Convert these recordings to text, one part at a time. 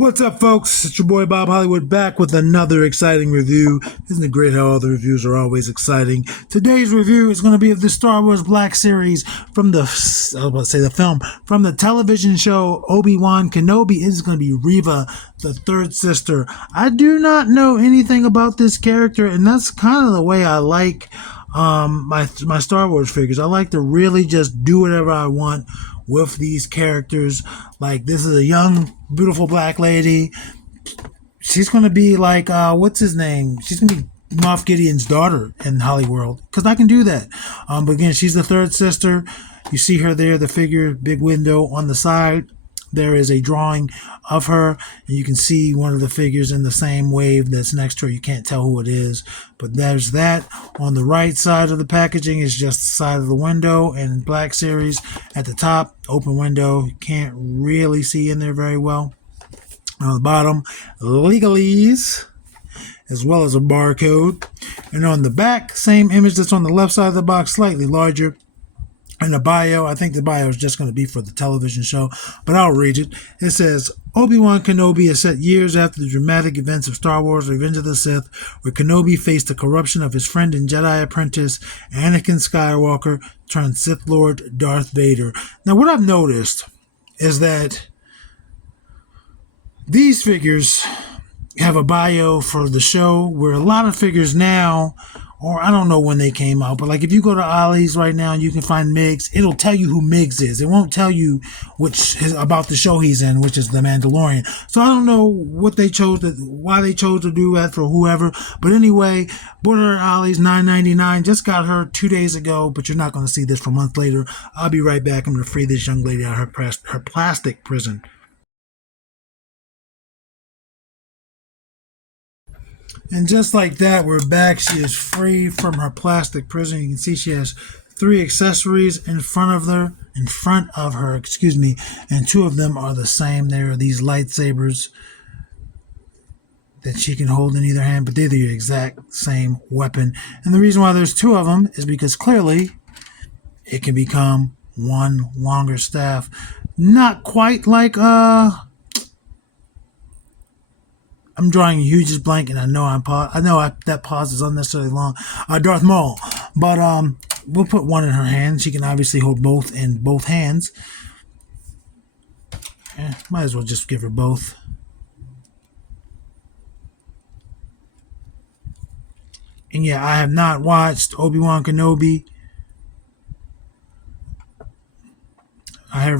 What's up, folks? It's your boy Bob Hollywood back with another exciting review. Isn't it great how all the reviews are always exciting? Today's review is going to be of the Star Wars Black Series from the television show Obi-Wan Kenobi. It's going to be Reva, the third sister. I do not know anything about this character, and that's kind of the way I like my Star Wars figures. I like to really just do whatever I want with these characters. Like, this is a young, beautiful black lady. She's going to be like, what's his name? She's going to be Moff Gideon's daughter in Hollyworld, because I can do that. But again, she's the third sister. You see her there, the figure, big window on the side. There is a drawing of her, and you can see one of the figures in the same wave that's next to her. You can't tell who it is, but there's that. On the right side of the packaging is just the side of the window, and Black Series at the top, open window. You can't really see in there very well. On the bottom, legalese, as well as a barcode. And on the back, same image that's on the left side of the box, slightly larger. And the bio, I think the bio is just going to be for the television show, but I'll read it. It says, Obi-Wan Kenobi is set years after the dramatic events of Star Wars Revenge of the Sith, where Kenobi faced the corruption of his friend and Jedi apprentice, Anakin Skywalker, turned Sith Lord Darth Vader. Now, what I've noticed is that these figures have a bio for the show, where a lot of figures now, or I don't know when they came out, but like if you go to Ollie's right now and you can find Miggs, it'll tell you who Miggs is. It won't tell you about the show he's in, which is The Mandalorian. So I don't know why they chose to do that for whoever. But anyway, bought her at Ollie's, $9.99. Just got her 2 days ago, but you're not going to see this for a month later. I'll be right back. I'm going to free this young lady out of her plastic prison. And just like that, we're back. She is free from her plastic prison. You can see she has 3 accessories in front of her, and 2 of them are the same. There are these lightsabers that she can hold in either hand, but they're the exact same weapon. And the reason why there's 2 of them is because clearly it can become one longer staff. Not quite like I'm drawing a huge blank, and I know that pause is unnecessarily long. Darth Maul, but we'll put one in her hand. She can obviously hold both in both hands. Might as well just give her both. And yeah, I have not watched Obi-Wan Kenobi. I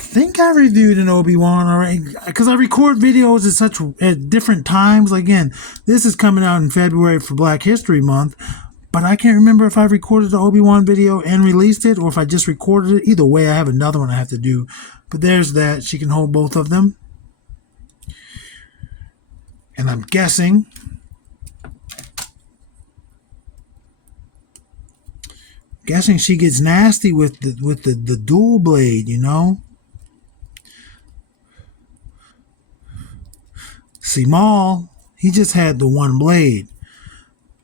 think I reviewed an Obi-Wan already, because I record videos at different times. Again, this is coming out in February for Black History Month, but I can't remember if I recorded the Obi-Wan video and released it, or if I just recorded it. Either way, I have another one I have to do. But there's that. She can hold both of them. And I'm guessing she gets nasty with the dual blade, you know? See, Maul, he just had the one blade.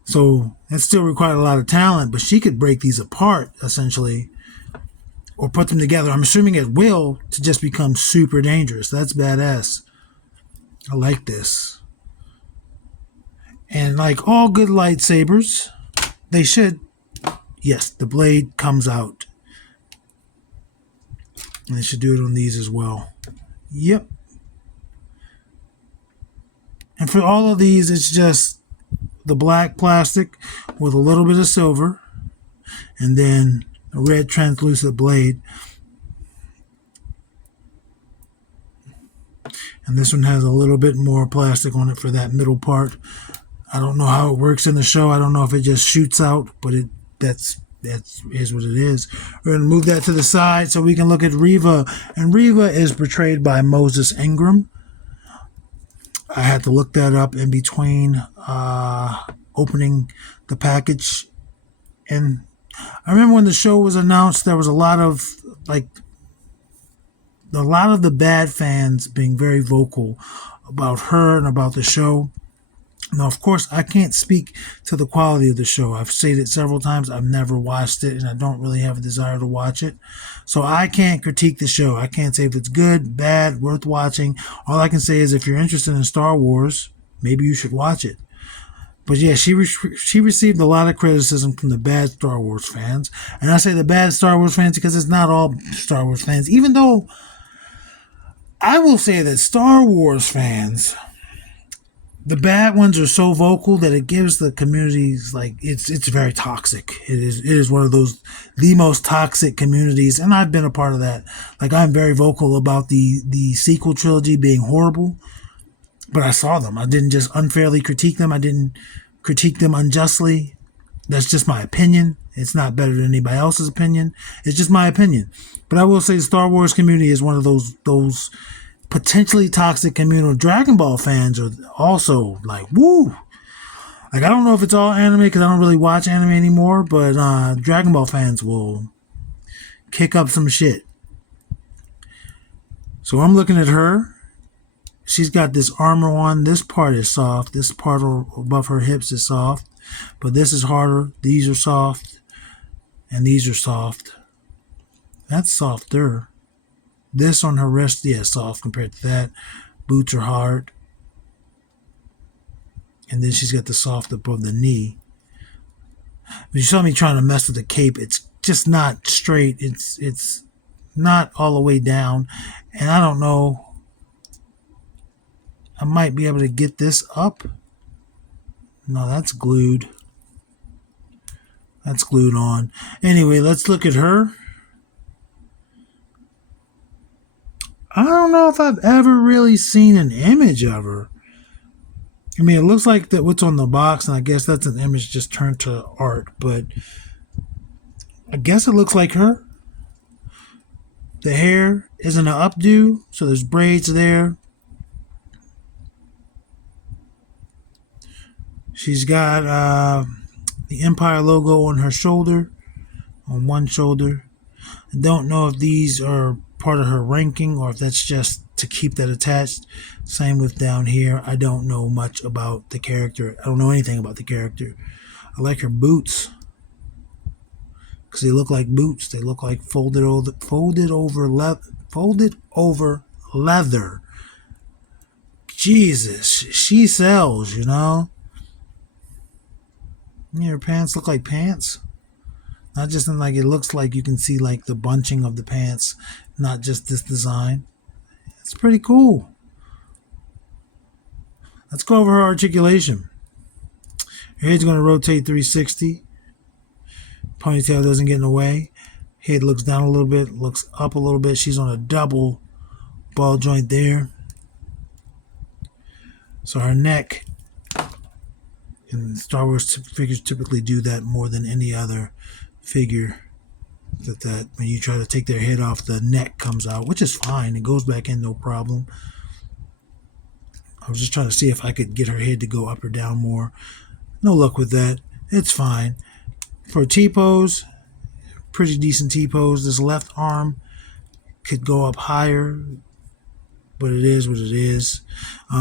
So that still required a lot of talent, but she could break these apart, essentially, or put them together, I'm assuming at will, to just become super dangerous. That's badass. I like this. And like all good lightsabers, they should, yes, the blade comes out. And they should do it on these as well. Yep. And for all of these, it's just the black plastic with a little bit of silver, and then a red translucent blade. And this one has a little bit more plastic on it for that middle part. I don't know how it works in the show. I don't know if it just shoots out, but that is what it is. We're going to move that to the side so we can look at Reva. And Reva is portrayed by Moses Ingram. I had to look that up in between opening the package. And I remember when the show was announced, there was a lot of the bad fans being very vocal about her and about the show. Now, of course, I can't speak to the quality of the show. I've said it several times. I've never watched it, and I don't really have a desire to watch it. So I can't critique the show. I can't say if it's good, bad, worth watching. All I can say is if you're interested in Star Wars, maybe you should watch it. But yeah, she received a lot of criticism from the bad Star Wars fans, and I say the bad Star Wars fans because it's not all Star Wars fans. Even though I will say that Star Wars fans, the bad ones are so vocal that it gives the communities like it's very toxic. It is one of those the most toxic communities, and I've been a part of that. Like I'm very vocal about the sequel trilogy being horrible, but I saw them. I didn't just unfairly critique them. I didn't critique them unjustly. That's just my opinion. It's not better than anybody else's opinion. It's just my opinion. But I will say the Star Wars community is one of those potentially toxic community. Dragon Ball fans are also like, woo. Like, I don't know if it's all anime because I don't really watch anime anymore, but Dragon Ball fans will kick up some shit. So I'm looking at her. She's got this armor on. This part is soft. This part above her hips is soft. But this is harder. These are soft. And these are soft. That's softer. This on her wrist, yeah, soft compared to that. Boots are hard. And then she's got the soft above the knee. But you saw me trying to mess with the cape. It's just not straight. It's not all the way down. And I don't know. I might be able to get this up. No, that's glued. That's glued on. Anyway, let's look at her. I don't know if I've ever really seen an image of her. I mean, it looks like that what's on the box, and I guess that's an image just turned to art, but I guess it looks like her. The hair isn't an updo, so there's braids there. She's got the Empire logo on her shoulder, on one shoulder. I don't know if these are part of her ranking or if that's just to keep that attached. Same with down here. I don't know much about the character. I don't know anything about the character. I like her boots because they look like boots. They look like folded over leather. Jesus, she sells, you know. Yeah, her pants look like pants. Not just in like it looks like you can see like the bunching of the pants, not just this design. It's pretty cool. Let's go over her articulation. Her head's going to rotate 360. Ponytail doesn't get in the way. Head looks down a little bit, looks up a little bit. She's on a double ball joint there. So her neck, and Star Wars figures typically do that more than any other figure. That when you try to take their head off, the neck comes out, which is fine. It goes back in, no problem. I was just trying to see if I could get her head to go up or down more. No luck with that. It's fine. For a T-pose, pretty decent T-pose. This left arm could go up higher, but it is what it is.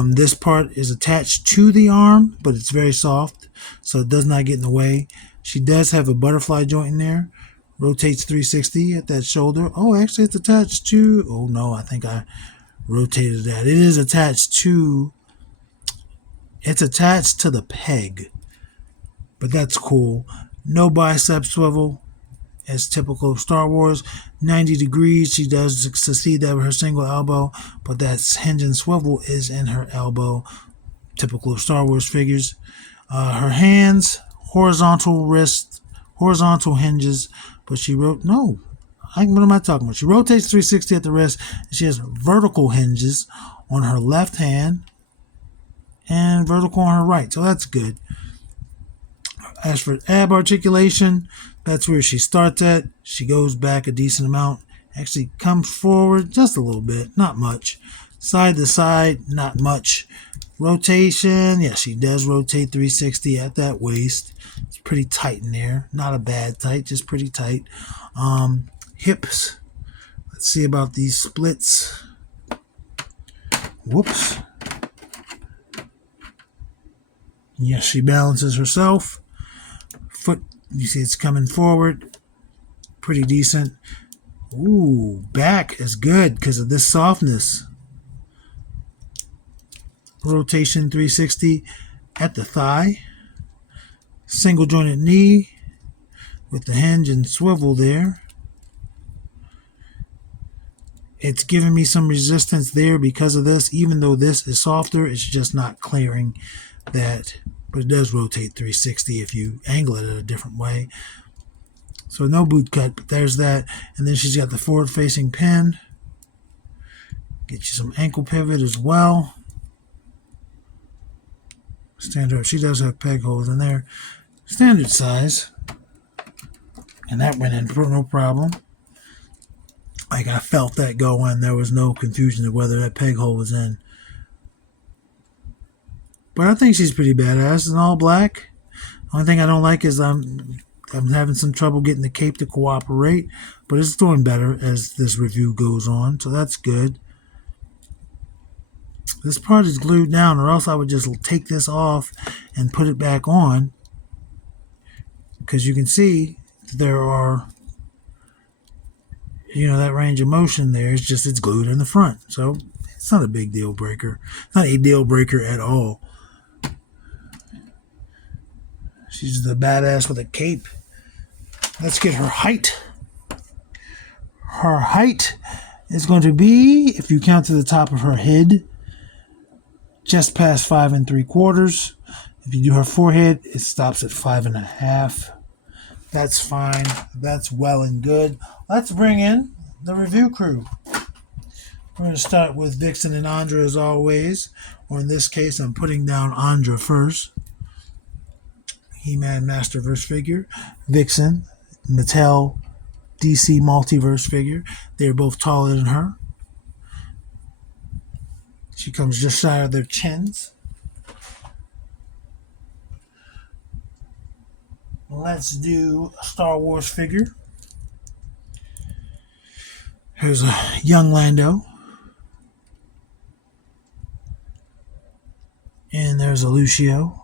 This part is attached to the arm, but it's very soft, so it does not get in the way. She does have a butterfly joint in there. Rotates 360 at that shoulder. Oh, actually, it's attached to... Oh, no, I think I rotated that. It is attached to... It's attached to the peg, but that's cool. No bicep swivel, as typical of Star Wars. 90 degrees, she does succeed that with her single elbow, but that hinge and swivel is in her elbow, typical of Star Wars figures. Her hands, horizontal wrist, horizontal hinges, but she what am I talking about? She rotates 360 at the wrist, and she has vertical hinges on her left hand and vertical on her right, so that's good. As for ab articulation, that's where she starts at. She goes back a decent amount. Actually comes forward just a little bit, not much. Side to side, not much. Rotation, yeah, she does rotate 360 at that waist. It's pretty tight in there. Not a bad tight, just pretty tight. Hips. Let's see about these splits. Whoops. Yes, she balances herself. Foot, you see it's coming forward. Pretty decent. Ooh, back is good because of this softness. Rotation 360 at the thigh. Single jointed knee with the hinge and swivel there. It's giving me some resistance there because of this. Even though this is softer, it's just not clearing that. But it does rotate 360 if you angle it a different way. So no boot cut, but there's that. And then she's got the forward facing pin. Get you some ankle pivot as well. Stand up. She does have peg holes in there. Standard size. And that went in no problem. Like I felt that go in. There was no confusion of whether that peg hole was in. But I think she's pretty badass in all black. Only thing I don't like is I'm having some trouble getting the cape to cooperate. But it's doing better as this review goes on. So that's good. This part is glued down, or else I would just take this off and put it back on. Because you can see there are, that range of motion there. It's just it's glued in the front. So it's not a big deal breaker. It's not a deal breaker at all. She's the badass with a cape. Let's get her height. Her height is going to be, if you count to the top of her head, just past 5 3/4. If you do her forehead, it stops at 5 1/2. That's fine. That's well and good. Let's bring in the review crew. We're going to start with Vixen and Andra as always. Or in this case, I'm putting down Andra first. He-Man Masterverse figure. Vixen, Mattel DC Multiverse figure. They're both taller than her. She comes just shy of their chins. Let's do a Star Wars figure. Here's a young Lando. And there's a Lucio.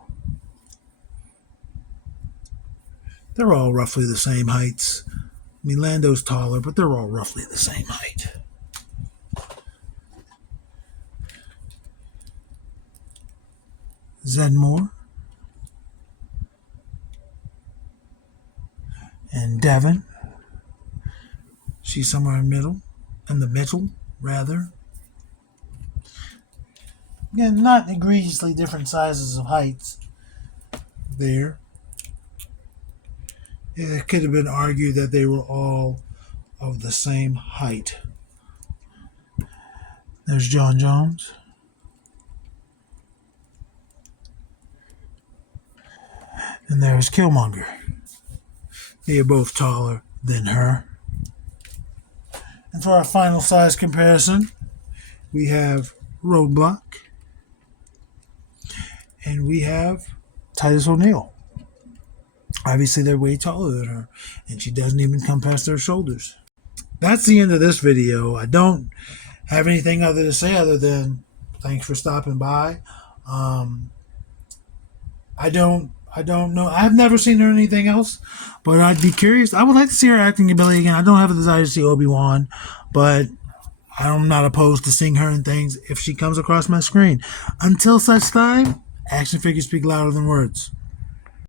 They're all roughly the same heights. I mean, Lando's taller, but they're all roughly the same height. Zedmore. And Devon. She's somewhere in the middle, rather. Again, not egregiously different sizes of heights there. It could have been argued that they were all of the same height. There's John Jones. And there's Killmonger. They are both taller than her. And for our final size comparison, we have Roadblock. And we have Titus O'Neil. Obviously, they're way taller than her. And she doesn't even come past their shoulders. That's the end of this video. I don't have anything other to say other than thanks for stopping by. I don't know. I've never seen her in anything else, but I'd be curious. I would like to see her acting ability again. I don't have a desire to see Obi-Wan, but I'm not opposed to seeing her in things if she comes across my screen. Until such time, action figures speak louder than words.